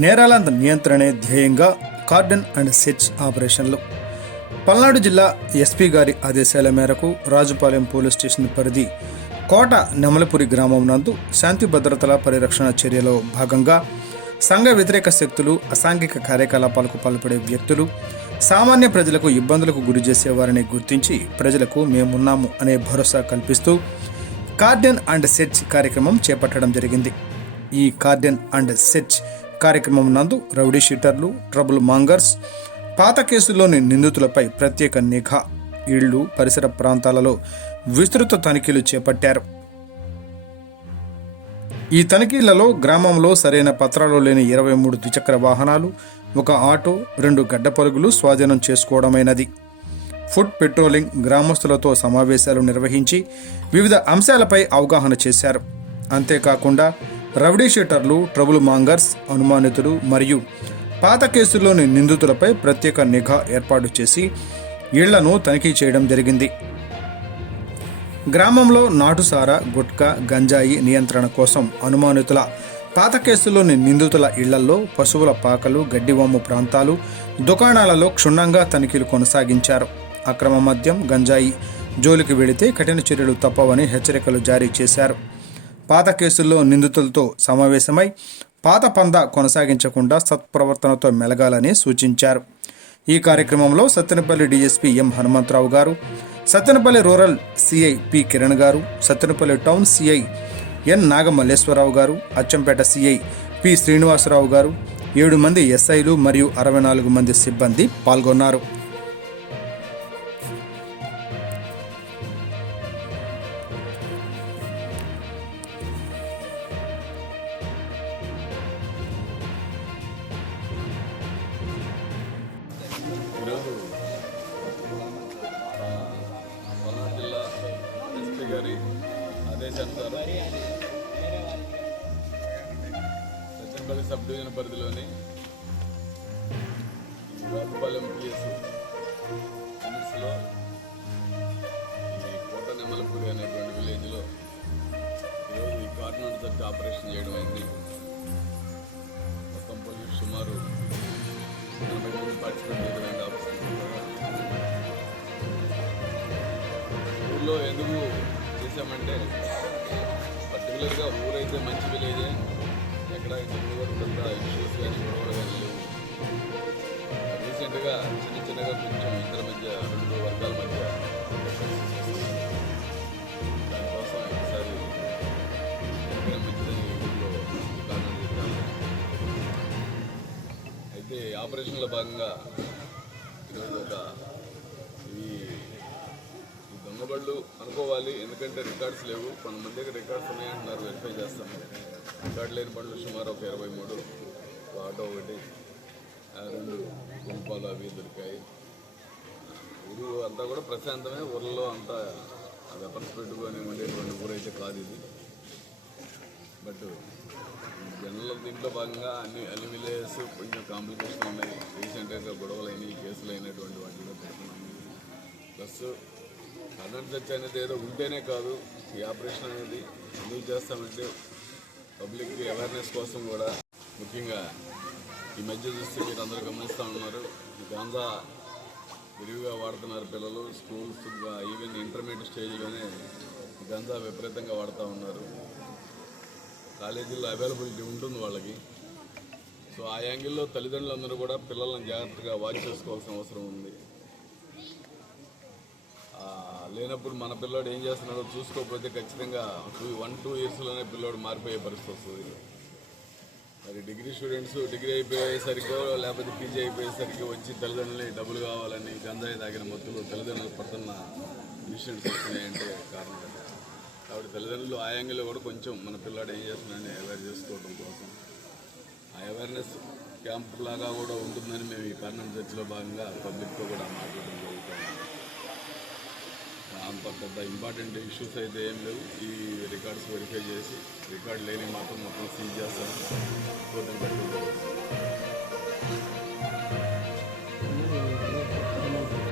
నేరాల నియంత్రణే ధ్యేయంగా cordon and search ఆపరేషన్లు. పల్నాడు జిల్లా ఎస్పీ గారి ఆదేశాల మేరకు రాజుపాలెం పోలీస్ స్టేషన్ పరిధి కోట నెమలపురి గ్రామం నందు శాంతి భద్రతల పరిరక్షణ చర్యలో భాగంగా సంఘ వ్యతిరేక శక్తులు, అసాంఘిక కార్యకలాపాలకు పాల్పడే వ్యక్తులు, సామాన్య ప్రజలకు ఇబ్బందులకు గురి చేసేవారిని గుర్తించి ప్రజలకు మేమున్నాము అనే భరోసా కల్పిస్తూ కార్డన్ అండ్ సెర్చ్ కార్యక్రమం చేపట్టడం జరిగింది. ఈ కార్డన్ అండ్ సెర్చ్ కార్యక్రమం నందు రౌడీ షీటర్లు, ట్రబుల్ మాంగర్స్, పాత కేసుల్లోని నిందితులపై ప్రత్యేక నిఘా, ఇళ్లు, పరిసర ప్రాంతాలలో విస్తృత తనిఖీలు చేపట్టారు. ఈ తనిఖీలలో గ్రామంలో సరైన పత్రాలు లేని 23 ద్విచక్ర వాహనాలు, ఒక ఆటో, 2 గడ్డ పరుగులు స్వాధీనం చేసుకోవడమైనది. ఫుడ్ పెట్రోలింగ్, గ్రామస్తులతో సమావేశాలు నిర్వహించి వివిధ అంశాలపై అవగాహన చేశారు. అంతేకాకుండా రౌడీ షీటర్లు, ట్రబుల్ మాంగర్స్, అనుమానితులు మరియు పాత కేసుల్లోని నిందితులపై ప్రత్యేక నిఘా ఏర్పాటు చేసి ఇళ్లను తనిఖీ చేయడం జరిగింది. గ్రామంలో నాటుసారా, గుట్కా, గంజాయి నియంత్రణ కోసం అనుమానితుల, పాత కేసుల్లోని నిందితుల ఇళ్లలో, పశువుల పాకలు, గడ్డివాము ప్రాంతాలు, దుకాణాలలో క్షుణ్ణంగా తనిఖీలు కొనసాగించారు. అక్రమ మద్యం, గంజాయి జోలికి వెళితే కఠిన చర్యలు తప్పవని హెచ్చరికలు జారీ చేశారు. పాత కేసుల్లో నిందితులతో సమావేశమై పాత పందా కొనసాగించకుండా సత్ప్రవర్తనతో మెలగాలని సూచించారు. ఈ కార్యక్రమంలో సత్తెనపల్లి డీఎస్పీ ఎం హనుమంతరావు గారు, Sattenapalli rural CI P Kiran గారు, Sattenapalli town CI N Nagamalleswararao గారు, అచ్చంపేట సిఐ పి శ్రీనివాసరావు గారు, 7 మంది ఎస్ఐలు మరియు 64 మంది సిబ్బంది పాల్గొన్నారు. ఈరోజు పల్నాడు జిల్లా ఎస్పీ గారి ఆదేశానుసారం సత్తెనపల్లి సబ్ డివిజన్ పరిధిలోని రాజుపాలెం పిఎస్ లిమిట్స్లో ఈ కోట నెమలపూరి అనేటువంటి విలేజ్లో ఈరోజు ఈ కార్డన్ సెర్చ్ ఆపరేషన్ చేయడం అయింది. మొత్తం పోలీసు సుమారు 80 మంది పార్టిసిపేట్ చేయడం ఆపరేషన్. ఊళ్ళో ఎందుకు చేశామంటే పర్టికులర్గా ఊరైతే మంచి విలేజే, ఎక్కడైతే పెద్ద ఇష్యూస్ కానీ గొడవలు కానీ లేవు. రీసెంట్గా చిన్నగా కొంచెం ఇద్దరి మధ్య 2 వర్గాల మధ్య దానికోసం ఒకసారి మంచిదని ఊళ్ళో కారణం చేశాను. అయితే ఆపరేషన్లో భాగంగా ఈరోజు ఈ దొంగబళ్ళు అనుకోవాలి, ఎందుకంటే రికార్డ్స్ లేవు. కొంతమంది దగ్గర రికార్డ్స్ ఉన్నాయంటున్నారు, వెరిఫై చేస్తాము. రికార్డు లేని బళ్ళు సుమారు ఒక 23, ఆటో ఒకటి, 2 గుంపాలు అవి దొరికాయి. ఊరు అంతా కూడా ప్రశాంతమే, ఊళ్ళో అంతా వెపన్స్ పెట్టుకొని ఉండేటువంటి ఊరైతే కాదు ఇది. బట్ జనరల్ దీంట్లో భాగంగా అన్ని విలేజెస్ కొంచెం కాంప్లికేషన్ ఉన్నాయి. రీసెంట్గా గొడవలు అయినాయి, కేసులు అయినటువంటి వాటిలో పెడుతున్నాము. ప్లస్ కార్డన్ సెర్చ్ అనేది ఏదో ఉంటేనే కాదు, ఈ ఆపరేషన్ అనేది ఎందుకు చేస్తామంటే పబ్లిక్కి అవేర్నెస్ కోసం కూడా. ముఖ్యంగా ఈ మధ్య చూస్తే మీరు అందరూ గమనిస్తూ ఉన్నారు, గాంజా విరివిగా వాడుతున్నారు పిల్లలు. స్కూల్స్, ఈవెన్ ఇంటర్మీడియట్ స్టేజ్లోనే గాంజా విపరీతంగా వాడుతూ ఉన్నారు. కాలేజీల్లో అవైలబిలిటీ ఉంటుంది వాళ్ళకి. సో ఆ యాంగిల్లో తల్లిదండ్రులందరూ కూడా పిల్లలను జాగ్రత్తగా వాచ్ చేసుకోవాల్సిన అవసరం ఉంది. లేనప్పుడు మన పిల్లోడు ఏం చేస్తున్నాడో చూసుకోకపోతే ఖచ్చితంగా 1-2 ఇయర్స్లోనే పిల్లోడు మారిపోయే పరిస్థితి వస్తుంది. మరి డిగ్రీ స్టూడెంట్స్ డిగ్రీ అయిపోయేసరికో లేకపోతే పీజీ అయిపోయేసరికి వచ్చి తల్లిదండ్రులని డబ్బులు కావాలని గంజాయి తాగిన మొత్తులు తల్లిదండ్రులు పడుతున్న ఇన్సిడెంట్స్ వస్తున్నాయంటే కారణం. కాబట్టి తల్లిదండ్రులు ఆ యాంగిల్లో కూడా కొంచెం మన పిల్లాడు ఏం చేస్తున్నాడని అవేర్ చేసుకోవడం కోసం ఆ అవేర్నెస్ క్యాంప్ లాగా కూడా ఉంటుందని మేము ఈ కార్డన్ సెర్చ్లో భాగంగా పబ్లిక్తో కూడా మాట్లాడడం జరుగుతుంది. అంత పెద్ద ఇంపార్టెంట్ ఇష్యూస్ అయితే ఏం లేవు. ఈ రికార్డ్స్ వెరిఫై చేసి రికార్డు లేని మాత్రం మొత్తం సీజ్ చేస్తాం.